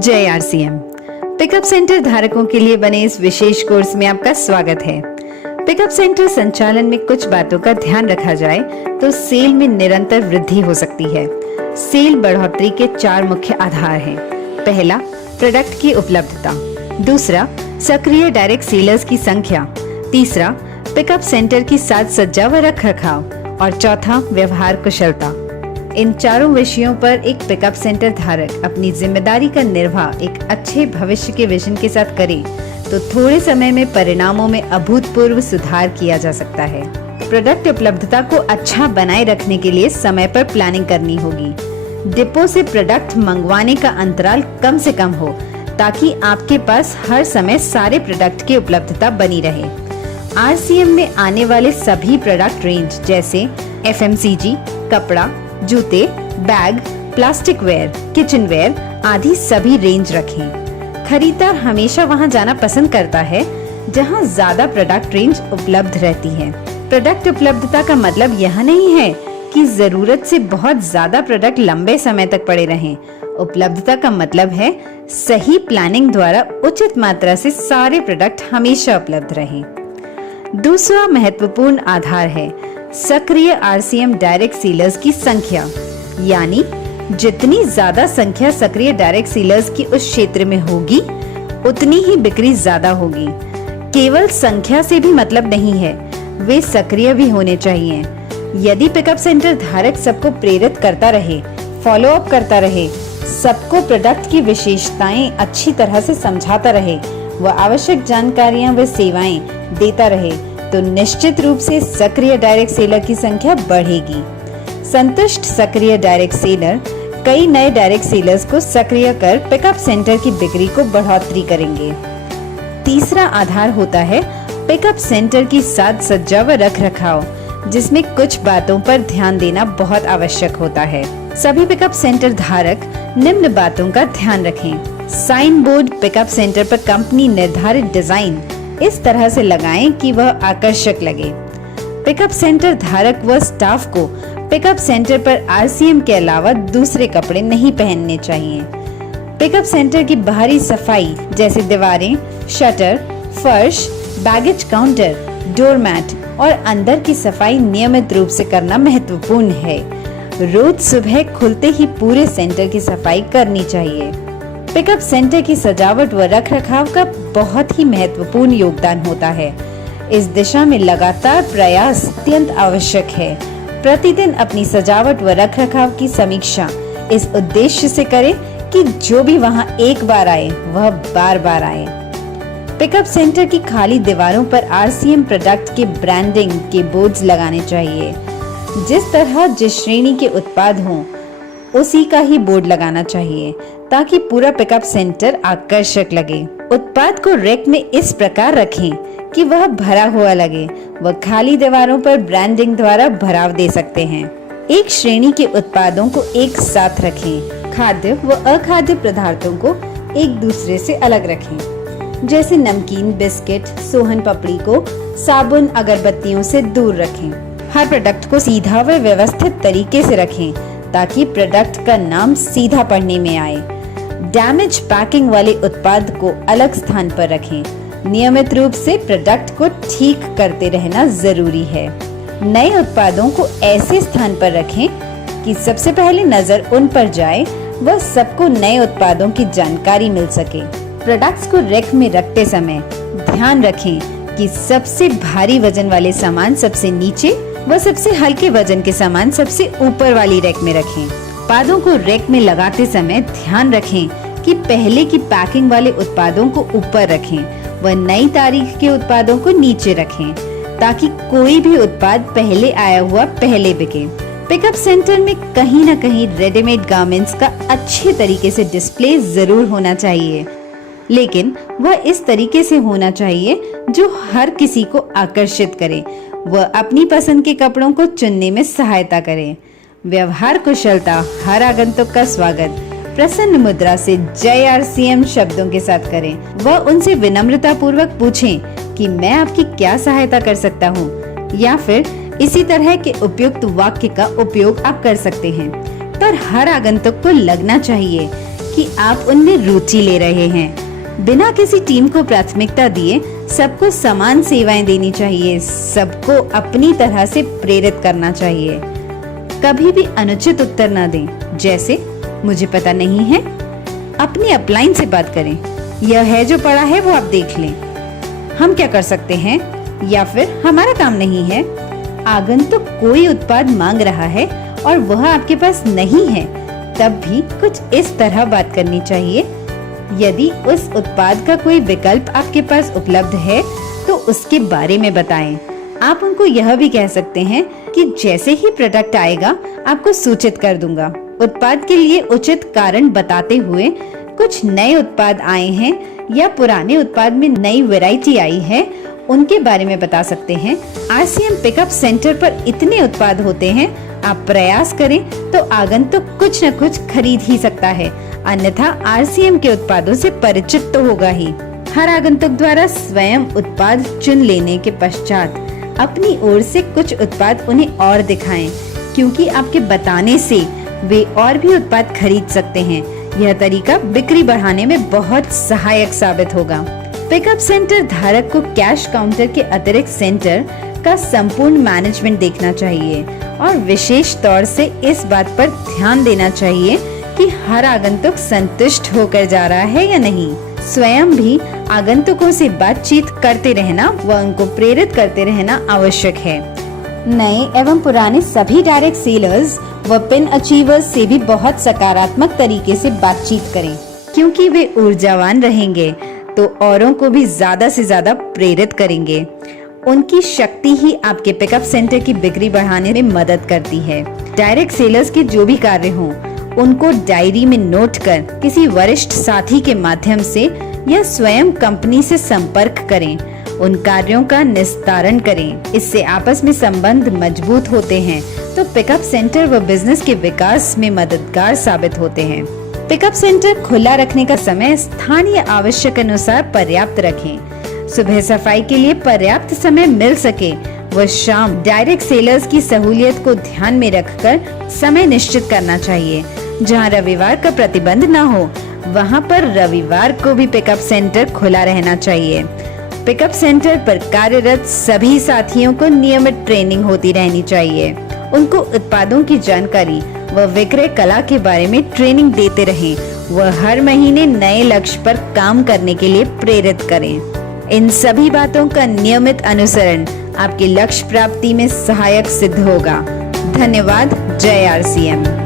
जय RCM. Pickup centre धारकों के लिए बने इस विशेष कोर्स में आपका स्वागत है। पिकअप सेंटर संचालन में कुछ बातों का ध्यान रखा जाए तो सेल में निरंतर वृद्धि हो सकती है। सेल बढ़ोतरी के 4 मुख्य आधार हैं। पहला, प्रोडक्ट की उपलब्धता। दूसरा, सक्रिय डायरेक्ट सेलर्स की संख्या। तीसरा, पिकअप सेंटर की साज सज्जा व रखरखाव। और चौथा, व्यवहार कुशलता। इन चारों विषयों पर एक पिकअप सेंटर धारक अपनी जिम्मेदारी का निर्वाह एक अच्छे भविष्य के विजन के साथ करे तो थोड़े समय में परिणामों में अभूतपूर्व सुधार किया जा सकता है। प्रोडक्ट उपलब्धता को अच्छा बनाए रखने के लिए समय पर प्लानिंग करनी होगी। डिपो से प्रोडक्ट मंगवाने का अंतराल कम से कम हो ताकि आपके पास हर समय सारे प्रोडक्ट की उपलब्धता बनी रहे। आरसीएम में आने वाले सभी प्रोडक्ट रेंज जैसे एफएमसीजी, कपड़ा, जूते, bag, plastic ware, kitchen ware आदि सभी रेंज रखें। खरीदार हमेशा वहां जाना पसंद करता है जहां ज्यादा प्रोडक्ट रेंज उपलब्ध रहती है। प्रोडक्ट उपलब्धता का मतलब यह नहीं है कि जरूरत से बहुत ज्यादा प्रोडक्ट लंबे समय तक पड़े रहें। उपलब्धता का मतलब है सही प्लानिंग द्वारा उचित मात्रा से सारे प्रोडक्ट हमेशा उपलब्ध रहें। दूसरा महत्वपूर्ण आधार है सक्रिय आरसीएम डायरेक्ट सेलर्स की संख्या, यानी जितनी ज्यादा संख्या सक्रिय डायरेक्ट सेलर्स की उस क्षेत्र में होगी उतनी ही बिक्री ज्यादा होगी। केवल संख्या से भी मतलब नहीं है, वे सक्रिय भी होने चाहिए। यदि पिकअप सेंटर धारक सबको प्रेरित करता रहे, फॉलो अप करता रहे, सबको प्रोडक्ट की विशेषताएं अच्छी तरह से समझाता रहे व आवश्यक जानकारियां व सेवाएं देता रहे तो निश्चित रूप से सक्रिय डायरेक्ट सेलर की संख्या बढ़ेगी। संतुष्ट सक्रिय डायरेक्ट सेलर कई नए डायरेक्ट सेलर्स को सक्रिय कर पिकअप सेंटर की बिक्री को बढ़ोतरी करेंगे। तीसरा आधार होता है पिकअप सेंटर की साज सज्जा व रखरखाव, जिसमें कुछ बातों पर ध्यान देना बहुत आवश्यक होता है। सभी पिकअप सेंटर धारक निम्न बातों का ध्यान रखें। साइन बोर्ड पिकअप सेंटर पर कंपनी निर्धारित डिजाइन इस तरह से लगाएं कि वह आकर्षक लगे। पिकअप सेंटर धारक व स्टाफ को पिकअप सेंटर पर आरसीएम के अलावा दूसरे कपड़े नहीं पहनने चाहिए। पिकअप सेंटर की बाहरी सफाई जैसे दीवारें, शटर, फर्श, बैगेज काउंटर, डोरमैट और अंदर की सफाई नियमित रूप से करना महत्वपूर्ण है। रोज सुबह खुलते ही पूरे सेंटर की सफाई करनी चाहिए। पिकअप सेंटर की सजावट व रखरखाव का बहुत ही महत्वपूर्ण योगदान होता है। इस दिशा में लगातार प्रयास अत्यंत आवश्यक है। प्रतिदिन अपनी सजावट व रखरखाव की समीक्षा इस उद्देश्य से करें कि जो भी वहां एक बार आए वह बार बार आए। पिकअप सेंटर की खाली दीवारों पर आरसीएम प्रोडक्ट के ब्रांडिंग के बोर्ड्स लगाने चाहिए। जिस तरह जिस श्रेणी के उत्पाद हों उसी का ही बोर्ड लगाना चाहिए ताकि पूरा पिकअप सेंटर आकर्षक लगे। उत्पाद को रैक में इस प्रकार रखें कि वह भरा हुआ लगे व खाली दीवारों पर ब्रांडिंग द्वारा भराव दे सकते हैं। एक श्रेणी के उत्पादों को एक साथ रखें। खाद्य व अखाद्य पदार्थों को एक दूसरे से अलग रखें। जैसे नमकीन, बिस्किट, सोहन पपड़ी को साबुन, अगरबत्तियों से दूर रखें। हर प्रोडक्ट को सीधा व व्यवस्थित तरीके से रखें ताकि प्रोडक्ट का नाम सीधा पढ़ने में आए। डैमेज पैकिंग वाले उत्पाद को अलग स्थान पर रखें। नियमित रूप से प्रोडक्ट को ठीक करते रहना जरूरी है। नए उत्पादों को ऐसे स्थान पर रखें कि सबसे पहले नजर उन पर जाए व सबको नए उत्पादों की जानकारी मिल सके। प्रोडक्ट्स को रैक में रखते समय ध्यान रखें कि सबसे भारी वजन वाले सामान सबसे नीचे व सबसे हल्के वजन के सामान सबसे ऊपर वाली रैक में रखें। उत्पादों को रैक में लगाते समय ध्यान रखें कि पहले की पैकिंग वाले उत्पादों को ऊपर रखें व नई तारीख के उत्पादों को नीचे रखें ताकि कोई भी उत्पाद पहले आया हुआ पहले बिके। पिकअप सेंटर में कहीं न कहीं रेडीमेड गारमेंट्स का अच्छे तरीके से डिस्प्ले जरूर होना चाहिए, लेकिन वह इस तरीके से होना चाहिए जो हर किसी को आकर्षित करे व अपनी पसंद के कपड़ों को चुनने में सहायता करे। व्यवहार कुशलता हर आगंतुक का स्वागत प्रसन्न मुद्रा से जय आरसीएम शब्दों के साथ करें व उनसे विनम्रता पूर्वक पूछें कि मैं आपकी क्या सहायता कर सकता हूँ, या फिर इसी तरह के उपयुक्त वाक्य का उपयोग आप कर सकते हैं। पर हर आगंतुक को लगना चाहिए कि कि आप उनमें रुचि ले रहे हैं। बिना किसी टीम को प्राथमिकता दिए सबको समान सेवाएं देनी चाहिए, सबको अपनी तरह से प्रेरित करना चाहिए। कभी भी अनुचित उत्तर न दें, जैसे मुझे पता नहीं है। अपनी अपलाइन से बात करें, यह है जो पड़ा है वो आप देख लें, हम क्या कर सकते हैं, या फिर हमारा काम नहीं है। आगंतुक कोई उत्पाद मांग रहा है और वह आपके पास नहीं है, तब भी कुछ इस तरह बात करनी चाहिए, यदि उस उत्पाद का कोई विकल्प आपके पास उपलब्ध है तो उसके बारे में बताएं। आप उनको यह भी कह सकते हैं कि जैसे ही प्रोडक्ट आएगा आपको सूचित कर दूंगा। उत्पाद के लिए उचित कारण बताते हुए कुछ नए उत्पाद आए हैं या पुराने उत्पाद में नई वैरायटी आई है, उनके बारे में बता सकते हैं। RCM पिकअप सेंटर पर इतने उत्पाद होते हैं, आप प्रयास करें तो आगंतुक कुछ न कुछ खरीद ही सकता है, अन्यथा RCM के उत्पादों से परिचित तो होगा ही। हर आगंतुक द्वारा स्वयं उत्पाद चुन लेने के पश्चात अपनी ओर से कुछ उत्पाद उन्हें और दिखाएं, क्योंकि आपके बताने से वे और भी उत्पाद खरीद सकते हैं। यह तरीका बिक्री बढ़ाने में बहुत सहायक साबित होगा। पिकअप सेंटर धारक को कैश काउंटर के अतिरिक्त सेंटर का संपूर्ण मैनेजमेंट देखना चाहिए और विशेष तौर से इस बात पर ध्यान देना चाहिए कि हर आगंतुक संतुष्ट होकर जा रहा है या नहीं। स्वयं भी आगंतुकों से बातचीत करते रहना व उनको प्रेरित करते रहना आवश्यक है। नए एवं पुराने सभी डायरेक्ट सेलर्स व पिन अचीवर्स से भी बहुत सकारात्मक तरीके से बातचीत करें, क्योंकि वे ऊर्जावान रहेंगे तो औरों को भी ज्यादा से ज्यादा प्रेरित करेंगे। उनकी शक्ति ही आपके पिकअप सेंटर की बिक्री बढ़ाने में मदद करती है। डायरेक्ट सेलर्स के जो भी कार्य हों, उनको डायरी में नोट कर किसी वरिष्ठ साथी के माध्यम से या स्वयं कंपनी से संपर्क करें, उन कार्यों का निस्तारण करें। इससे आपस में संबंध मजबूत होते हैं तो पिकअप सेंटर व बिजनेस के विकास में मददगार साबित होते हैं। पिकअप सेंटर खुला रखने का समय स्थानीय आवश्यक अनुसार पर्याप्त रखें। सुबह सफाई के लिए पर्याप्त समय मिल सके व शाम डायरेक्ट सेलर्स की सहूलियत को ध्यान में रखकर समय निश्चित करना चाहिए। जहां रविवार का प्रतिबंध न हो, वहां पर रविवार को भी पिकअप सेंटर खुला रहना चाहिए। पिकअप सेंटर पर कार्यरत सभी साथियों को नियमित ट्रेनिंग होती रहनी चाहिए। उनको उत्पादों की जानकारी व विक्रय कला के बारे में ट्रेनिंग देते रहें व हर महीने नए लक्ष्य पर काम करने के लिए प्रेरित करें। इन सभी बातों का नियमित अनुसरण आपके लक्ष्य प्राप्ति में सहायक सिद्ध होगा। धन्यवाद। जय RCM।